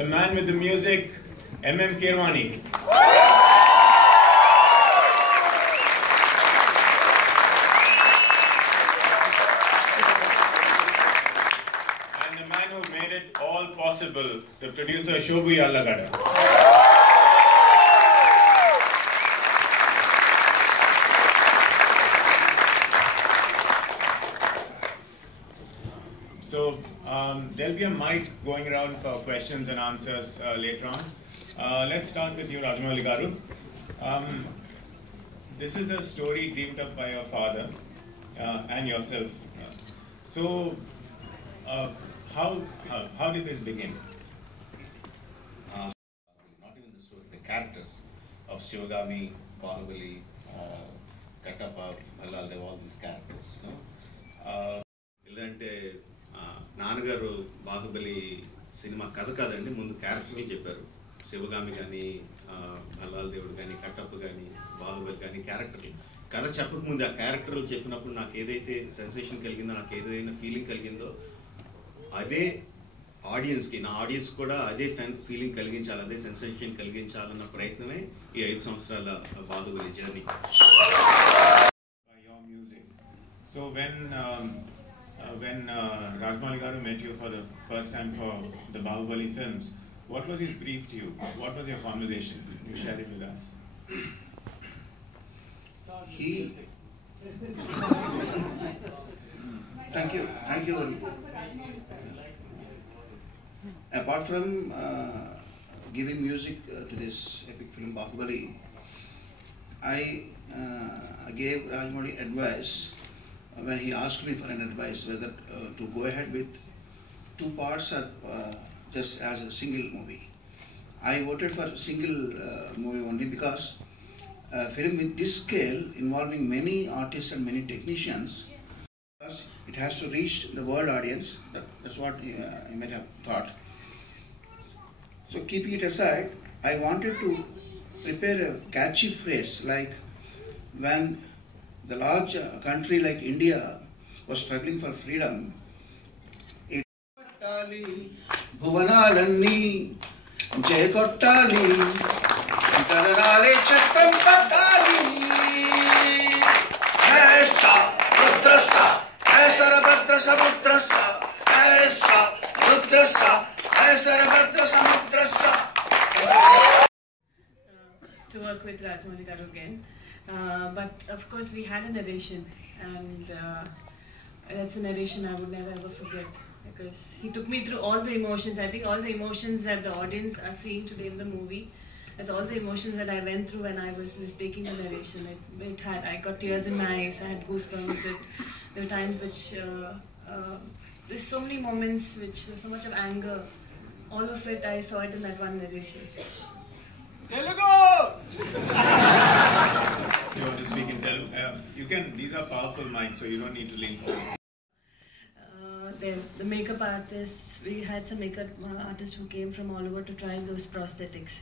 the man with the music, M.M. Keeravani. And the man who made it all possible, the producer Shobhu Yallagada. So there'll be a mic going around for questions and answers later on. Let's start with you, Rajamouli Garu. This is a story dreamed up by your father and yourself. So how did this begin? Not even the story, the characters of Shivagami, Bahubali, Kattappa, Ballal, they have all these characters. ఇలాంటి నాన్నగారు Baahubali cinema కథ కాదండి, ముందు క్యారెక్టర్లు చెప్పారు. శివగామి కానీ, బల్లాల్ దేవుడు కానీ, కట్టప్ప కానీ, బాహుబలి కానీ క్యారెక్టర్లు. కథ చెప్పకముందు ఆ క్యారెక్టర్లు చెప్పినప్పుడు నాకు ఏదైతే సెన్సేషన్ కలిగిందో, నాకు ఏదైనా ఫీలింగ్ కలిగిందో అదే ఆడియన్స్కి, నా ఆడియన్స్ కూడా అదే ఫీలింగ్ కలిగించాలి, అదే సెన్సేషన్ కలిగించాలన్న ప్రయత్నమే ఈ 5 సంవత్సరాల Baahubali journey. Your music. So when Rajamouli Garu met you for the first time for the Bahubali films, what was his brief to you? What was your conversation? You shared it with us. Thank you. Apart from giving music to this epic film Bahubali, I gave Rajamouli advice when he asked me for an advice whether to go ahead with 2 parts or just as a single movie. I voted for single movie only because a film with this scale involving many artists and many technicians, it has to reach the world audience. That's what you might have thought. So keeping it aside, I wanted to prepare a catchy phrase like when the large country like India was struggling for freedom, it kottali bhuvanalani jay kottali kadanale chattam kottali aisa rudrasa aisara bhadrasa mudrasa aisa rudrasa aisara bhadrasa mudrasa. To work with Rajamouli Garu again. But of course we had a narration, and that's a narration I would never ever forget, because he took me through all the emotions. I think all the emotions that the audience are seeing today in the movie, that's all the emotions that I went through when I was taking the narration. I got tears in my eyes, I had goosebumps. There were times which there's so many moments which were so much of anger. All of it I saw it in that one narration. Telugu! You want to speak in Telugu? You can. These are powerful mics, so you don't need to lean forward. The makeup artists, we had some makeup artists who came from all over to try those prosthetics.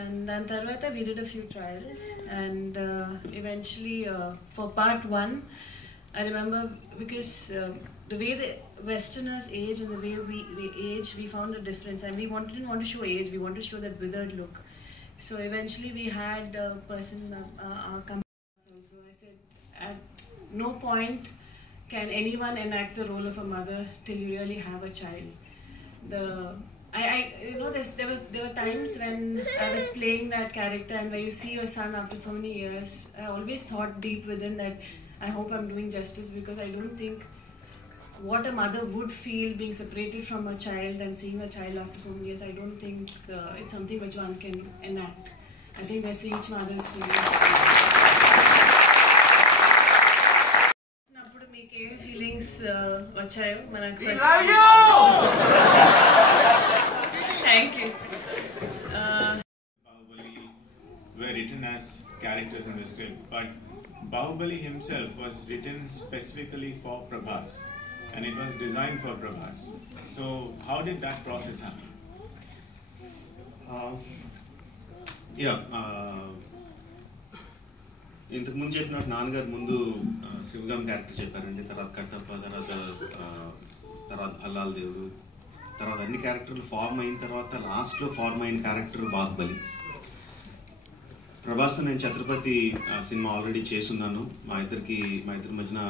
And then Tarvata we did a few trials, and eventually for part 1, I remember, because the way the Westerners age and the way we age, we found a difference, and we didn't want to show age, we wanted to show that withered look. So eventually we had a person, our company also. I said, at no point can anyone enact the role of a mother till you really have a child. There were times when I was playing that character, and when you see your son after so many years, I always thought deep within that I hope I'm doing justice, because I don't think what a mother would feel being separated from a child and seeing a child after so many years, I don't think it's something which one can enact. I think that's each mother's feeling. Nappudu meek A feelings vachayo manaku first. Thank you. Bahubali were written as characters in the script, but Bahubali himself was written specifically for Prabhas, and it was designed for Prabhas. So how did that process happen? ఇంతకు ముందు చెప్పినట్టు నాన్నగారు ముందు Sivagami character చెప్పారండి, తర్వాత కట్టప్ప, తర్వాత బల్లాల్ దేవుడు, తర్వాత అన్ని క్యారెక్టర్లు ఫార్మ్ అయిన తర్వాత లాస్ట్లో ఫార్మ్ అయిన క్యారెక్టర్ బాహుబలి. ప్రభాస్తో నేను ఛత్రపతి సినిమా ఆల్రెడీ చేసున్నాను. మా ఇద్దరి మధ్యన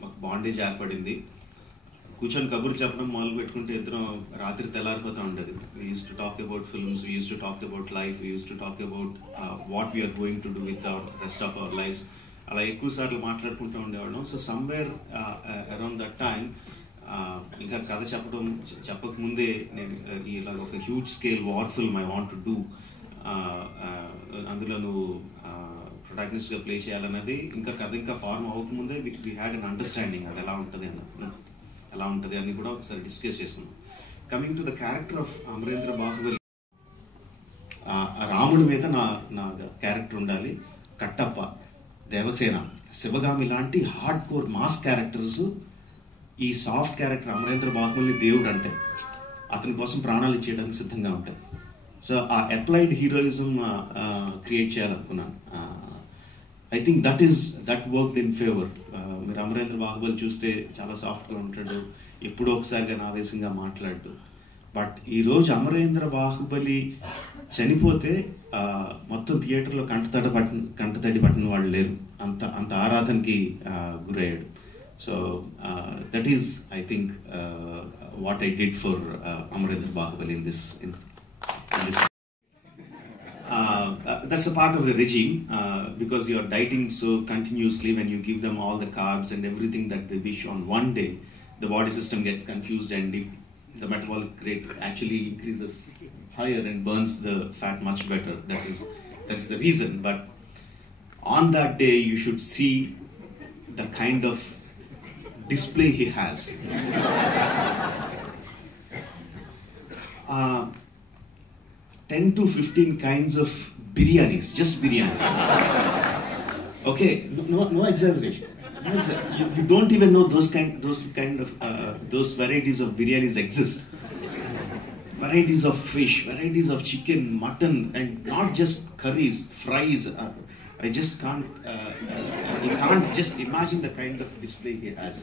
మాకు బాండేజ్ ఏర్పడింది. కూర్చొని కబుర్లు చెప్పడం మొదలు పెట్టుకుంటే ఇద్దరం రాత్రి తెల్లారిపోతూ ఉండేది. We use to talk about films, we use to talk about life, we use to talk about what we are going to do with our rest of our lives. అలా ఎక్కువ సార్లు మాట్లాడుకుంటూ ఉండేవాళ్ళం. So somewhere around that time ఇంకా కథ చెప్పకముందే నేను ఇలా ఒక huge scale war film I want to do, అందులో నువ్వు ప్రొటాగనిస్ట్గా ప్లే చేయాలన్నది ఇంకా కథ ఇంకా ఫార్మ్ అవ్వకముందే వీ హ్యాడ్ అన్ అండర్స్టాండింగ్ అది ఎలా ఉంటుంది అని కూడా ఒకసారి డిస్కస్ చేసుకున్నాం. Coming to the character of Amarendra Baahubali, రాముడి మీద నా క్యారెక్టర్ ఉండాలి. కట్టప్ప, దేవసేన, శివగామి లాంటి హార్డ్ కోర్ మాస్ క్యారెక్టర్స్ ఈ సాఫ్ట్ క్యారెక్టర్ అమరేంద్ర బాహుబలి దేవుడు అంటే అతని కోసం ప్రాణాలు ఇచ్చేయడానికి సిద్ధంగా ఉంటాయి. సో ఆ అప్లైడ్ హీరోయిజం క్రియేట్ చేయాలనుకున్నాను. I think that worked in favour. మీరు అమరేంద్ర బాహుబలి చూస్తే చాలా సాఫ్ట్గా ఉంటాడు, ఎప్పుడో ఒకసారిగా ఆవేశంగా మాట్లాడు. బట్ ఈరోజు అమరేంద్ర బాహుబలి చనిపోతే మొత్తం థియేటర్లో కంటతడి పట్టిన వాళ్ళు లేరు, అంత ఆరాధనకి గురయ్యాడు. So that is I think what I did for Amarendra Baahubali in this. That's a part of the regime because you are dieting so continuously. When you give them all the carbs and everything that they wish on one day, the body system gets confused and the metabolic rate actually increases higher and burns the fat much better. That is the reason. But on that day you should see the kind of display he has. 10 to 15 kinds of biryanis, just biryanis. Okay, no exaggeration. You don't even know those varieties of biryanis exist. Varieties of fish, varieties of chicken, mutton, and not just curries, fries. I just can't. You can't just imagine the kind of display he has.